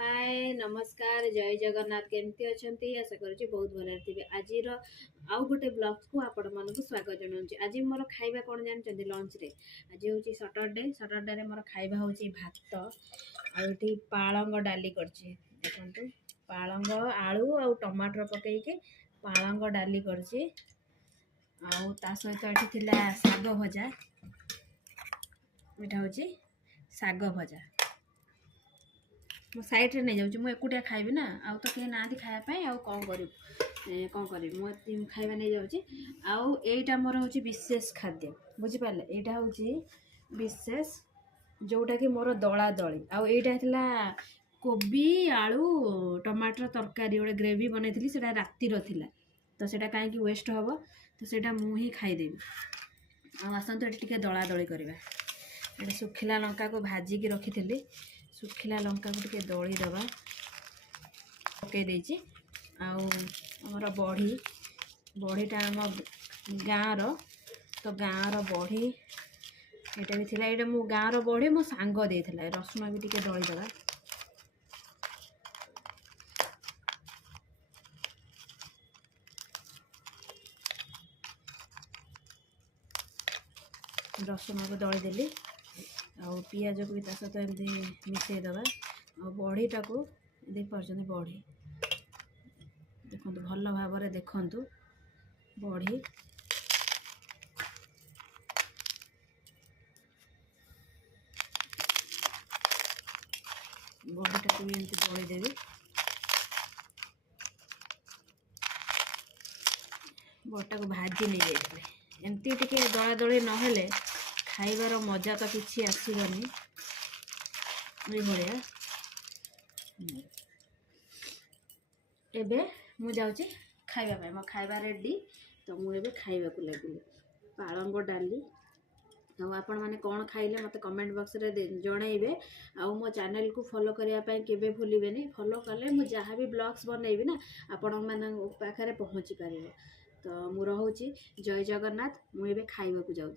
हाय नमस्कार जय जगन्नाथ केमती अच्छा आशा करुँच बहुत भले थे आज आउ गोटे ब्लॉग को आपण मानक स्वागत जनाऊँ आज मोर खाइबा कौन जानते लंच रे आज हूँ सटरडे रे मोर खाइबा हूँ भात आउटी पालंग डाली करछि देखंतु पालंग आलू आ टमाटर पकईके पालंग डाली करछि आउ ता सहित एठी थिला साग भजा एटा हूँ साग भजा मो साइड रे नहीं जाऊँ मुझे एकुटिया खाइबी ना आउ तो कहीं ना खायापाई आउ कौन करी मुझे खाइबा नहीं जाऊँ आउ एटा मोर हूँ विशेष खाद्य बुझिपारे यहाँ हूँ विशेष जोटा कि मोर दला दली आउ एटा थिला कोबी आलू टमाटर तरकारी गोटे ग्रेवी बनई से रातिर थिला तो सेटा कहीं वेस्ट हम तो सेटा मु ही खाईदेवी आसतु ये टे दला दली करवा ये सुखिला लंका को भाजिकी रखी सुखिला लंका को टे दली दबा पकई देछि आमर बड़ी बड़ीटा आम गाँव तो गाँव बड़ी यहाँ भी थिला ये मो गाँव बड़ी मो सांग देइथिला रसुण भी टे दली दबा रसुण को दलीदेली आ पियाज को भी सहित एमती मिसईदबा आ बड़ीटा को देख पार्टी बड़ी देखो भल भाव देखु बड़ी बड़ीटा को भी एमती दलीदेवी बड़ीटा को भाजी नहीं जाइए एमती टिके दला दली नहेले खाइबार मजा तो किसी आसगनी भाया एबे मु जाऊँ खाइबा मो खाइबा रेडी तो मुझे खाइबा को लगे पालंग डाली आपण मैंने कौन खाइले मत कमेंट बॉक्स रे जनइबे आउ मो चैनल को फॉलो करने केबे भूलिबेनी फॉलो कले मु जहाँ भी ब्लॉग्स बनइबी ना आपण मान पाखे पहुँची पारे तो मु रहूची जय जगन्नाथ मुझे खाइबा को जाऊँ।